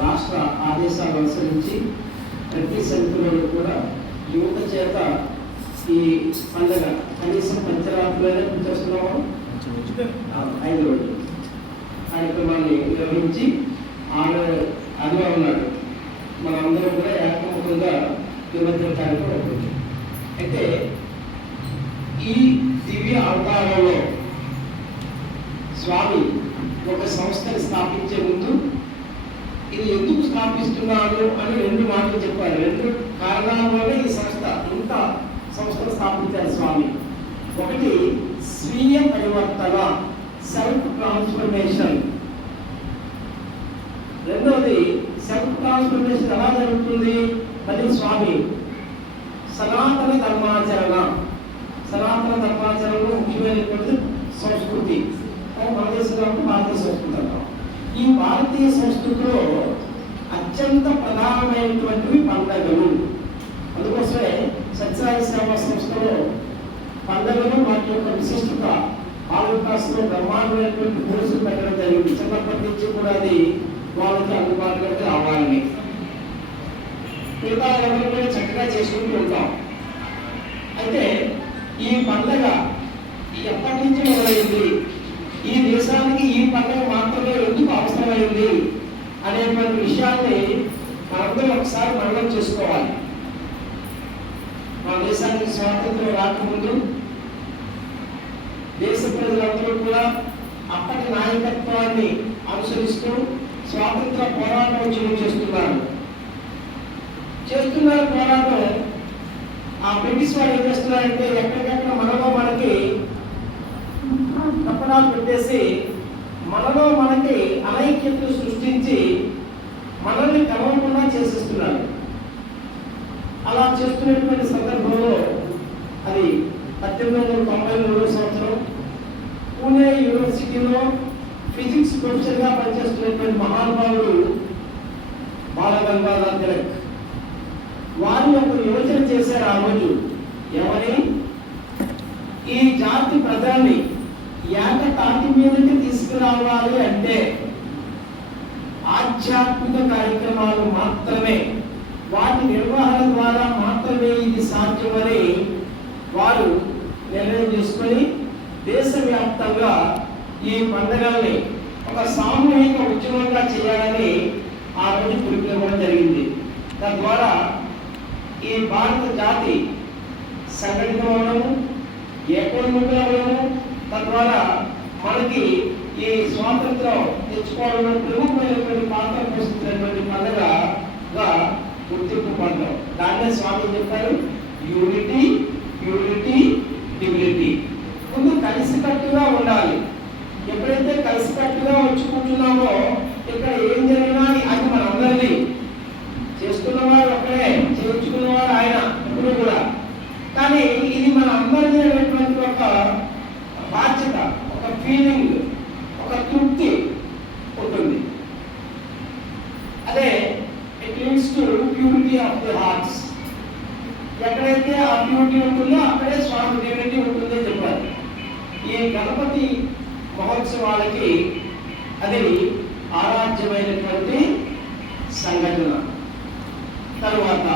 రాష్ట్ర ఆదేశాలు అనుసరించి ప్రతి సెంటర్లో కూడా యువత చేత ఈ పండుగ కనీసం పంచరాత్రులైనా చేస్తున్నాము ఐదు రోజులు కార్యక్రమాన్ని నిర్వహించి ఆరు ఆదివారం నాడు మనందరం కూడా ఏకముఖంగా నిమజ్జన కార్యక్రమం అయితే ఈ దివ్య అవతారంలో స్వామి ఒక సంస్థను స్థాపించే ముందు ఇది ఎందుకు స్థాపిస్తున్నాడు అని రెండు మాటలు చెప్పారు. రెండు కారణాల వల్ల ఈ సంస్థ ఇంత సంస్థను స్థాపించారు స్వామి. ఒకటి స్వీయ పరివర్తన సెల్ఫ్ ట్రాన్స్ఫర్మేషన్ రెండవది సెల్ఫ్ ట్రాన్స్ఫర్మేషన్ ఎలా జరుగుతుంది? అది స్వామి. సనాతన ధర్మాచరణ. సనాతన ధర్మాచరణలో ముఖ్యమైనటువంటి సంస్కృతి. మన దేశంలో అంటే భారతీయ సంస్కృతి అంటాం. ఈ భారతీయ సంస్కృతిలో అత్యంత ప్రధానమైనటువంటివి పండగలు. అందుకోసమే సత్యసాయి సేవా సంస్థలో పండగలు వాటి యొక్క విశిష్టత ఆంధ్రప్రదేశ్లో బ్రహ్మాండమైనటువంటి కోర్సులు పెట్టడం జరిగింది. చిన్నప్పటి నుంచి కూడా అది వాళ్ళకి అందుబాటులోకి రావాలని. మిగతా కూడా చక్కగా చేసుకుంటూ ఉంటాం అయితే ఈ పండగ ఎప్పటి నుంచి మొదలైంది. ఈ దేశానికి ఈ పండుగ మాత్రమే ఎందుకు అవసరమైంది అనేటువంటి విషయాన్ని మనందరం ఒకసారి మననం చేసుకోవాలి. మా దేశానికి స్వాతంత్రం రాకముందు దేశ ప్రజలందరూ కూడా అప్పటి నాయకత్వాన్ని అనుసరిస్తూ స్వాతంత్ర పోరాటం చేస్తున్నారు. చేస్తున్నారు పోరాటం ఆ బ్రిటిష్ వాళ్ళు ఏం చేస్తున్నారంటే ఎక్కడికక్కడ మనలో మనకి కప్పడాలు పెట్టేసి మనలో మనకి అనైక్యతను సృష్టించి మనల్ని కలవకుండా చేసేస్తున్నారు. అలా చేస్తున్నటువంటి సందర్భంలో అది పద్దెనిమిది వందల తొంభై మూడో సంవత్సరం పూణే యూనివర్సిటీలో ఫిజిక్స్ ప్రొఫెసర్గా పనిచేస్తున్నటువంటి మహానుభావుడు బాలగంగాధర్ తిలక్. వారు ఒక యోచన చేశారు ఆ రోజు. ఎవరి? ఈ జాతి ప్రజల్ని ఏక తాటి మీదకి తీసుకురావాలి అంటే ఆధ్యాత్మిక కార్యక్రమాలు మాత్రమే. వాటి నిర్వహణ ద్వారా మాత్రమే ఇది సాధ్యమని వారు నిర్ణయం చేసుకొని దేశవ్యాప్తంగా ఈ పండుగల్ని ఒక సామూహిక ఉద్యమంగా చేయాలని ఆ రోజు పిలుపునివ్వడం జరిగింది. తద్వారా ఈ భారత జాతి సంఘటిత అవడము ఏకోన్ముఖులు అవ్వడము తద్వారా మనకి ఈ స్వాతంత్రం తెచ్చుకోవడం ప్రముఖమైనటువంటి పాత్ర పోషించినటువంటి పండుగగా గుర్తింపు పండుగ దాన్నే స్వామి చెప్పారు. యూనిటీ ప్యూరిటీ డిగ్నిటీ ముందు కలిసికట్టుగా ఉండాలి. ఎప్పుడైతే కలిసికట్టుగా వచ్చుకుంటున్నామో కూర్చున్నామో ఇక్కడ ఏం జరిగినా అది మనందరినీ చేస్తున్నవారు ఒకడే చేయించుకున్నవారు ఆయన ఎప్పుడు కూడా కానీ ఇది మన అందరినీ అనేటువంటి ఒక బాధ్యత ఒక ఫీలింగ్ ఒక తృప్తి ఉంటుంది అదే it leads to purity of the hearts ఎక్కడైతే ఆ ప్యూరిటీ ఉంటుందో అక్కడే స్వామి డివినిటీ ఉంటుందని చెప్పారు ఈ గణపతి మహోత్సవాలకి అది ఆరాధ్యమైనటువంటి సంఘటన. తరువాత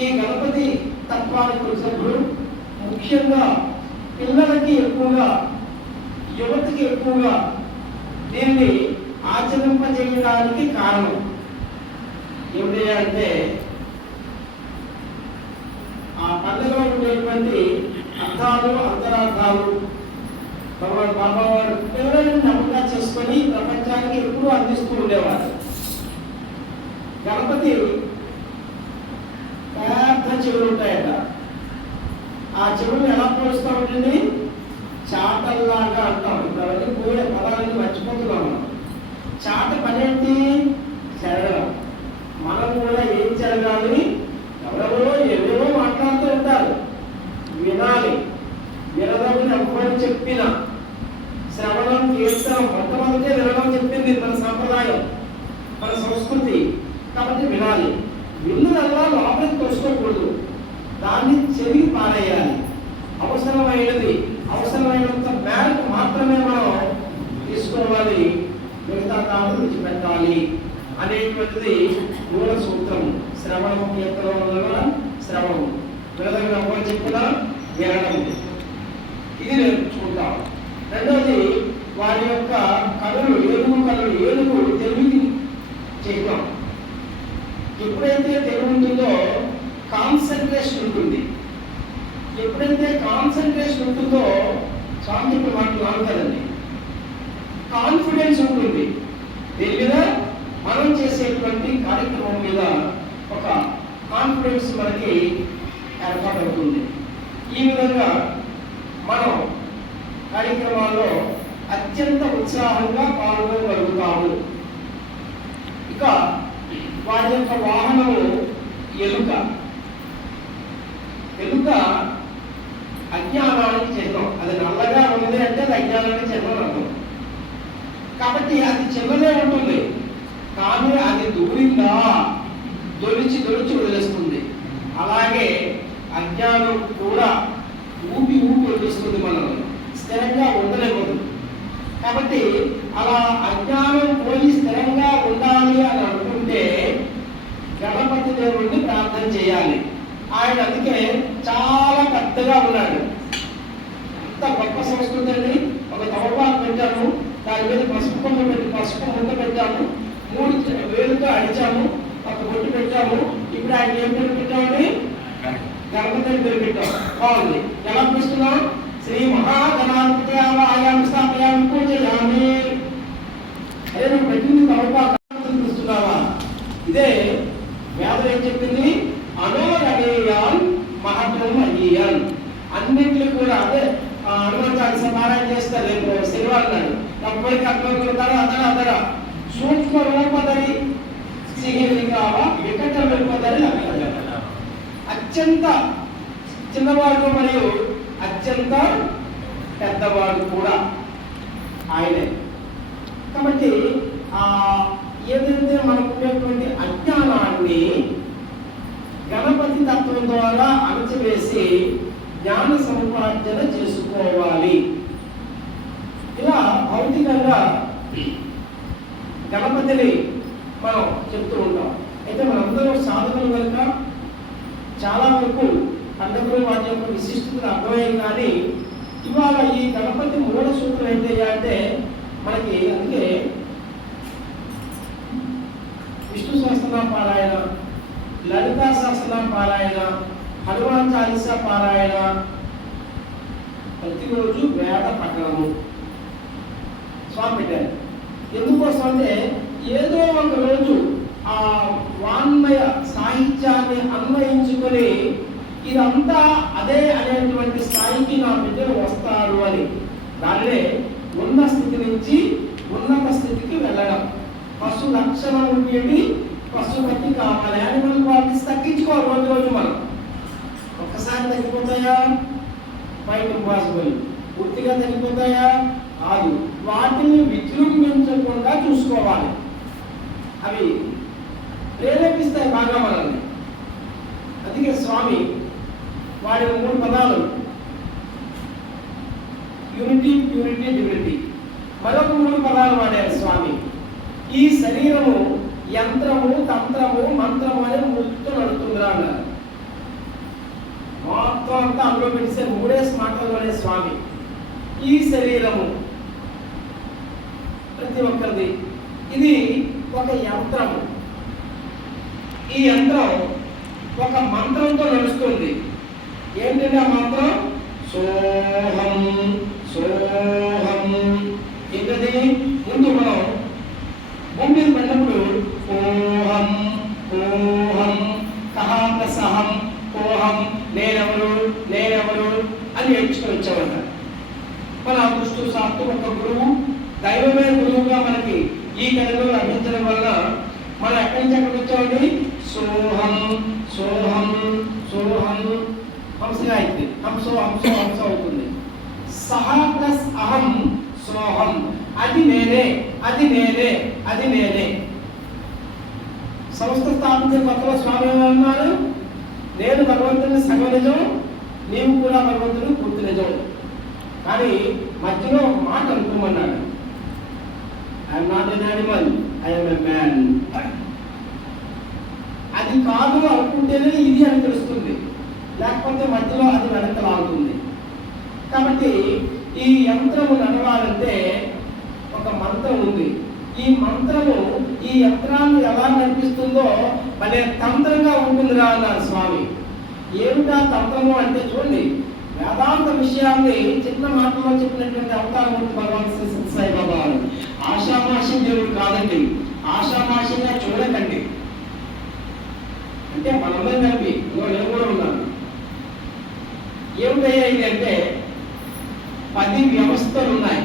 ఈ గణపతి తత్వానికి వచ్చినప్పుడు ముఖ్యంగా పిల్లలకి ఎక్కువగా యువతకి ఎక్కువగా దీన్ని ఆచరింపజేయడానికి కారణం ఏమిటి అంటే ఆ పండుగలో ఉండేటువంటి అర్థాలు అంతరార్థాలు. భగవాన్ బాబా వారు ఎవరైనా నమ్మగా చేసుకొని ప్రపంచానికి ఎప్పుడూ అందిస్తూ ఉండేవారు. గణపతి పెద్ద చెవులు ఉంటాయట. ఆ చెవులు ఎలా పోలుస్తూ ఉంటుంది చాటల్లాగా అంటాం. ఇప్పుడు అవన్నీ పోయే పదాలన్నీ మర్చిపోతున్నాం చాట చాట పనేంటి జరగడం మనం కూడా ఏం జరగాలి ఎవరెవరో ఏవేవో మాట్లాడుతూ ఉంటారు వినాలి వినదని ఎవ్వరు చెప్పిన శ్రవణం కీర్తనం మొట్టమొదటి వినడం చెప్పింది మన సంప్రదాయం మన సంస్కృతి కాబట్టి వినాలి విన్నదల్లా లోపలికి తోసుకోకూడదు దాన్ని చెవికి పారేయాలి అవసరమైనది అవసరమైనంత మేరకు మాత్రమే మనం తీసుకోవాలి మిగతా కాలం విడిచిపెట్టాలి అనేటువంటిది మూల సూత్రం శ్రవణము కీర్తనం వల్ల శ్రవణము. విధంగా ఒకటి చెప్పిన వినడం. ఇది నేర్చుకుంటాం రెండవది వారి యొక్క కళలు ఏనుగు కళలు ఏనుగు తెలివి చేయటం ఎప్పుడైతే తెలివి ఉంటుందో కాన్సన్ట్రేషన్ ఉంటుంది. ఎప్పుడైతే కాన్సన్ట్రేషన్ ఉంటుందో స్వామి ఇప్పుడు మాటలు కాన్ఫిడెన్స్ ఉంటుంది. దీని మీద మనం చేసేటువంటి కార్యక్రమం మీద ఒక కాన్ఫిడెన్స్ మనకి ఏర్పాటవుతుంది. ఈ విధంగా మనం కార్యక్రమాల్లో అత్యంత ఉత్సాహంగా పాల్గొనగలుగుతాము. ఇక వారి యొక్క వాహనము ఎలుక. ఎలుక అజ్ఞానానికి చిహ్నం అది నల్లగా ఉంది అంటే అది అజ్ఞానానికి చిహ్నం అర్థం కాబట్టి అది చిన్నదే ఉంటుంది. కానీ అది దూరిందా? దొలిచి దొలిచి వదిలేస్తుంది. అలాగే అజ్ఞానం కూడా ఊపి ఊపి వదిలేస్తుంది మనల్ని. స్థిరంగా ఉండలేకపోతుంది. కాబట్టి అలా అజ్ఞానం పోయి స్థిరంగా చిన్నవాడు మరియు అత్యంత పెద్దవాడు కూడా ఆయనే. కాబట్టి ఆ ఏదైతే మనకు ఉన్నటువంటి అజ్ఞానాన్ని గణపతి తత్వం ద్వారా అణచివేసి జ్ఞాన సముపార్జన చేసుకోవాలి. ఇలా భౌతికంగా గణపతిని మనం చెప్తూ ఉంటాం. అయితే మనందరం సాధకులు కనుక చాలా వరకు పండుగలు వాటి యొక్క విశిష్టతను అర్థమయ్యింది కానీ ఇవాళ ఈ గణపతి మూల సూత్రం ఏంటయ్యా అంటే మనకి అందుకే విష్ణు సహస్రనామ పారాయణ లలితా సహస్రనామ పారాయణ హనుమాన్ చాలీస పారాయణ ప్రతిరోజు వేద పఠనము. స్వామి పెట్టారు. ఎందుకోసం అంటే ఏదో ఒక రోజు ఆ వాన్మయ సాహిత్యాన్ని అన్వయించుకొని ఇదంతా అదే అనేటువంటి స్థాయికి నా బిడ్డలు వస్తారు అని. దానినే ఉన్న స్థితి నుంచి ఉన్నత స్థితికి వెళ్ళడం. పశు లక్షణం ఉండేది పశుపతి కావాలి. యానిమల్ క్వాలిటీస్ తగ్గించుకోవాలి రోజు రోజు మనం. ఒక్కసారి తగ్గిపోతాయా? బయట ఇంపాసిబుల్ పూర్తిగా తగ్గిపోతాయా? కాదు. వాటిని విజృంభించకుండా చూసుకోవాలి. అవి ప్రేరేపిస్తాయి బాగా మనల్ని. అందుకే స్వామి వారి మూడు పదాలు. యూనిటీ ప్యూరిటీ డివినిటీ మరొక మూడు పదాలు వాడారు స్వామి. ఈ శరీరము యంత్రము తంత్రము మంత్రము అనే మృతితో నడుతుందిరా అన్నారు. మొత్తం అంతా అందులో పెట్టేసే మూడే మాటల్లోనే స్వామి. ఈ శరీరము ప్రతి ఒక్కరిది. ఇది ఒక యంత్రము. ఈ యంత్రం ఒక మంత్రంతో నడుస్తుంది. ఏంటంటే ఆ మంత్రం? సోహం సోహం ఏంటది? ముందు మనం భూమి మీద పడినప్పుడు ఓహం ఓహం కహాం సహం ఓహం నేనెవరు నేనెవరు అని నేర్చుకుని వచ్చామంట మన అదృష్టు సాత్తు ఒక గురువు దైవమే గురువుగా మనకి ఈ కథలో లభించడం వల్ల మనం ఎక్కడి నుంచి ఎక్కడికి వచ్చామండి సోహం సోహం సోహం హంసగా అయింది హంసో హంసో హంస అవుతుంది సహ ప్లస్ అహం సోహం అది నేనే అది నేనే అది నేనే. సంస్థ స్థాపించే కొత్తలో స్వామి అన్నారు? నేను భగవంతుని సగం నిజం నీవు కూడా భగవంతుడు పూర్తి నిజం. కానీ మధ్యలో ఒక మాట అనుకోమన్నాడు. I'm not an animal I'm a man అది కాదు అనుకుంటేనే ఇది అని తెలుస్తుంది లేకపోతే మధ్యలో అది వెనక లాగుతుంది కాబట్టి ఈ యంత్రము నడవాలంటే ఒక మంత్రం ఉంది. ఈ మంత్రము ఈ యంత్రాన్ని ఎలా నడిపిస్తుందో భలే తంత్రంగా ఉంటుందిరా అన్నారు స్వామి. ఏమిటా తంత్రము అంటే చూడండి వేదాంత విషయాన్ని చిన్న మాటలో చెప్పినటువంటి అవతారం ఉంది భగవాన్ శ్రీ సత్యసాయి బాబా దేవుడు కాదండి. ఆషామాషంగా చూడకండి. అంటే మనందరం కలిపి నేను కూడా ఉన్నాను. ఏమిటయ్యా ఇది అంటే పది వ్యవస్థలు ఉన్నాయి.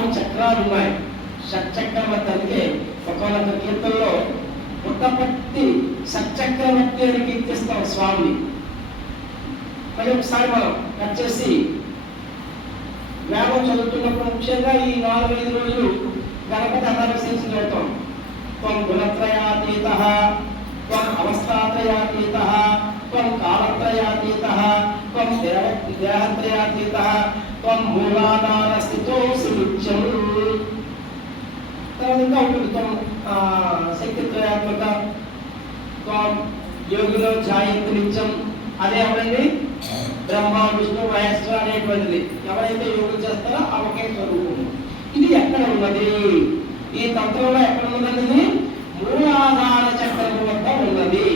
ఆరు చక్రాలు ఉన్నాయి షట్చక్రవర్తి అందుకే ఒకనొక కీర్తనలో పుట్టపట్టి షట్చక్రవర్తి అని కీర్తిస్తాం స్వామిని. మరి ఒకసారి మనం కట్ చేసి వేగం చదువుతున్నప్పుడు ముఖ్యంగా ఈ నాలుగైదు రోజులు గణపతి అనాలిసిస్ చదువుతాం త్వం గుణత్రయాతీత త్వం అవస్థాత్రయాతీత త్వం కాలత్రయాతీత త్వం దేవ దేహత్రయాతీత త్వం మూలాధార స్థితోసి నిత్యం తర్వాత ఇంకా ఉంటుంది త్వం ఆ, శక్తిత్రయాత్మక త్వం యోగిలో జాయంతి నిత్యం. అదే ఎవరండి? బ్రహ్మ విష్ణు మహేశ్వర అనేటువంటిది. ఎవరైతే యోగం చేస్తారో ఆ ఒకే స్వరూపం ఇది ఎక్కడ ఉన్నది? ఈ తంత్రంలో ఎక్కడ ఉన్నది ఇది? మూలాధార చక్రము వద్ద ఉన్నది.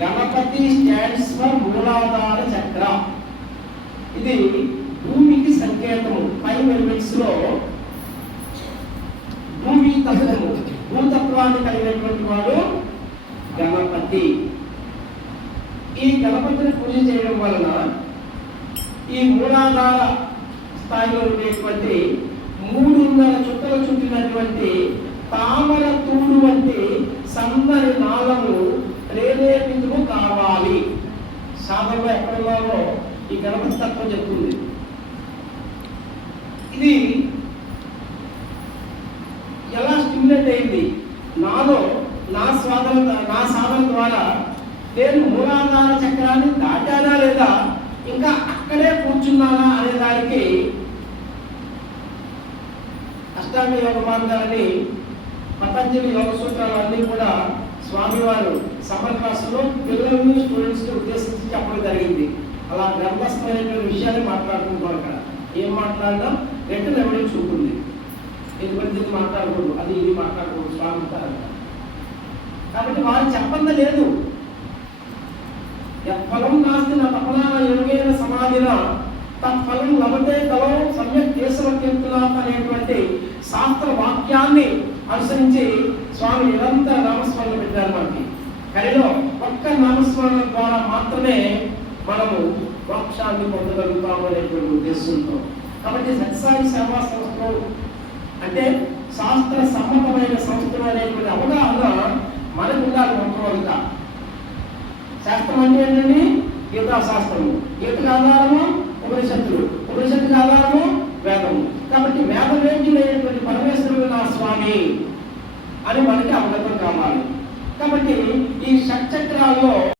గణపతి స్టాండ్స్ ఫర్ మూలాధార చక్ర. ఇది భూమికి సంకేతము. ఫైవ్ ఎలిమెంట్స్లో భూమి తత్వము. భూతత్వాన్ని కలిగినటువంటి వాడు గణపతి. ఈ గణపతిని పూజ చేయడం వలన ఈ మూలాధార స్థాయిలో ఉండేటువంటి మూడున్నర చుట్టలు చుట్టినటువంటి తామర తూడు వంటి సన్నని నాళము ప్రేరేపితులు కావాలి. సాధనలో ఎక్కడున్నారో ఈ గణపతి తత్వం చెప్తుంది. ఇది ఎలా స్టిమ్యులేట్ అయింది? నాలో నా స్వాదన నా సాధన ద్వారా నేను మూలాధార చక్రాన్ని దాటానా లేదా? ఇంకా అక్కడే కూర్చున్నానా అనే దానికి అష్టాంగ యోగ మార్గాలని పతంజలి యోగ సూత్రాలు అన్నీ కూడా స్వామివారు సమ్మర్ క్లాసులో పిల్లలను స్టూడెంట్స్ ఉద్దేశించి చెప్పడం జరిగింది. అలా గ్రంథస్థమైనటువంటి విషయాన్ని మాట్లాడుకుంటాం అక్కడ ఏం మాట్లాడదాం రెండు ఎవిడెన్స్ ఉంటుంది ఇది గురించి మాట్లాడకూడదు. అది ఇది మాట్లాడకూడదు. స్వామి కాబట్టి వారు చెప్పంది లేదు. ఫలం నాస్తి నా తపనాన యోగైన సమాధిన తత్ఫలం లభతే తలో సమ్యక్ కేశవ అనేటువంటి శాస్త్ర వాక్యాన్ని అనుసరించి స్వామి నిరంతర నామస్మరణ పెట్టారు మనకి. కరిలో ఒక్క నామస్మరణ ద్వారా మాత్రమే మనము మోక్షాన్ని పొందగలుగుతాము అనేటువంటి ఉద్దేశంతో. కాబట్టి సత్సాయి సేవా సంస్థలు అంటే శాస్త్ర సమ్మతమైన సంస్థలు అనేటువంటి అవగాహన మనకు ఉండాలి మొట్టమొదట. శాస్త్రం అంటే ఏంటండి? గీతాశాస్త్రము. గీతకు ఆధారము ఉపనిషత్తులు. ఉపనిషత్తుకు ఆధారము వేదము. కాబట్టి వేదవేద్యులైనటువంటి పరమేశ్వరుడు నా స్వామి అని మనకి అవగతం కావాలి. కాబట్టి ఈ షట్చక్రాల్లో